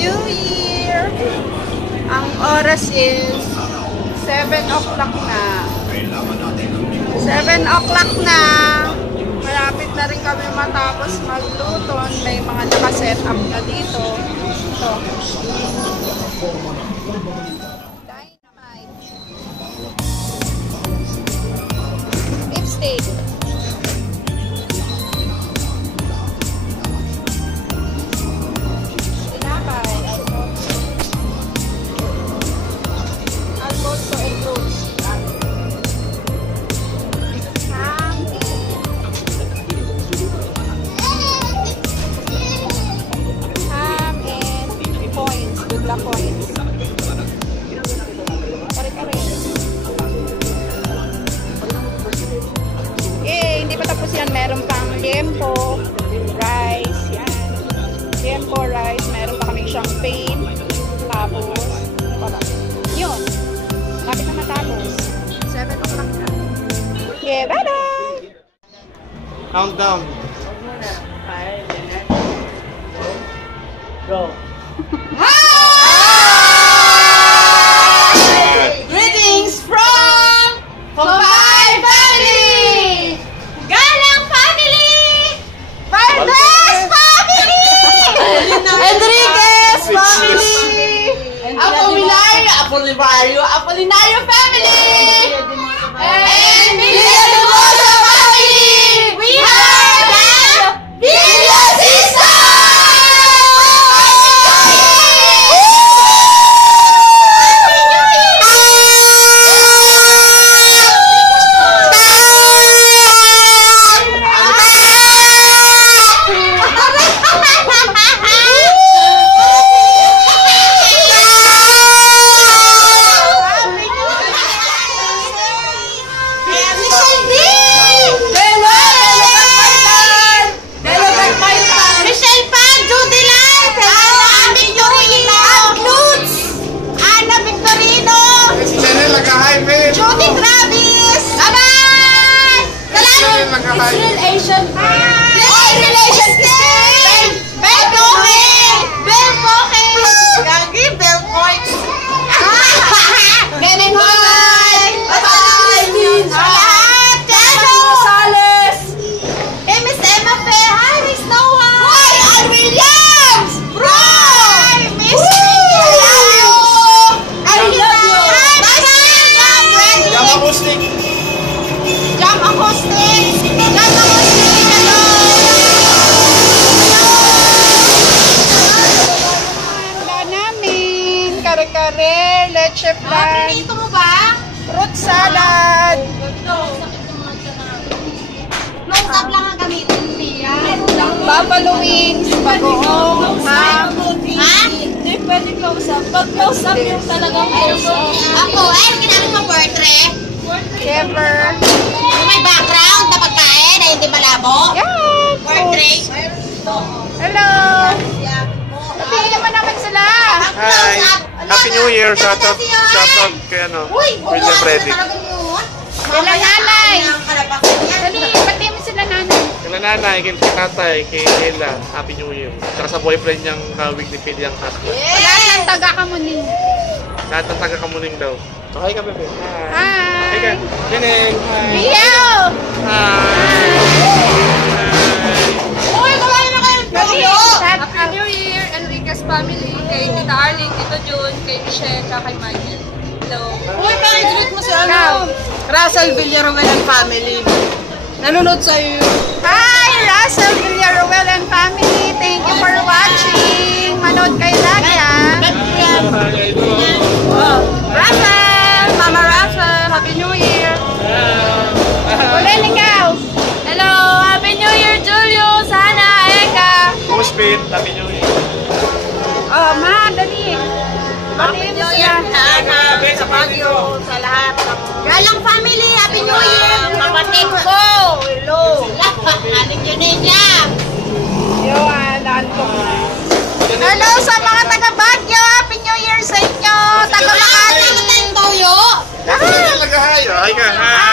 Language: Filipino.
New Year! Ang oras is 7 o'clock na. 7 o'clock na. Malapit na rin kami matapos magluto. May mga nakaset up na dito. Ito. Dynamite. Beef steak. Hindi pa tapos yan. Meron pang liempo rice. Yan. Liempo rice. Meron pa kaming champagne. Tapos, yun. Lapit na matapos. 7 o'clock na. Okay, bye-bye! Countdown. Go. Greetings from Compay Family! Galang Family! Valdez Family! Enriquez Family! Apolinario Family! And Villanueva Family! We are the Villa Sisters! Kare-kare, leche flan. Pinito mo ba? Fruit salad. Close up lang ang gamitin niya. Buffalo wings, bagoong, ham. Ha? Hindi pwede close up. Pag close up yung talagang close up. Ako, ay, ginamit mo portrait. Never. Yung may background na pagkain na hindi malabo. Yan. Portrait. Hello. Sabihin naman naman sila. Hi. Happy New Year. Shout out kay William Freddy. Kila nanay. Dali, pati mo sila nanay. Kila nanay, kay tatay, kay Ella. Happy New Year. Saka sa boyfriend niyang weekly pili ang husband. Lahat ng taga-kamuning. Lahat ng taga-kamuning daw. So, hi ka, bebe. Hi. Hi ka. Jeneng. Hi. Leo. Hi. Uy, kumain na kayo. Happy New Year, Enriquez family, kay Tita Arling, Tito Jun, kay Michelle, kay Michael. Hello. Uy, pakigreet mo si Russell Villaruel and family. Nanonood sa'yo. Hi, Russell Villaruel and family. Thank you for watching. Manood kayo lagi, ha? Russell! Mama Russell! Happy New Year! Ulen, ikaw. Hello! Happy New Year, Julius! Hana! Eka! Puspin. Happy New Year. Oh, ma, dali. Happy New Year sa Baguio, sa lahat ng Galang family. Happy New Year. Kapatid ko. Hello. Aling Junelia. Hello sa mga taga-Baguio. Happy New Year sa inyo. Taga-Makati. Ano tayong toyo? Hi ka. Hi.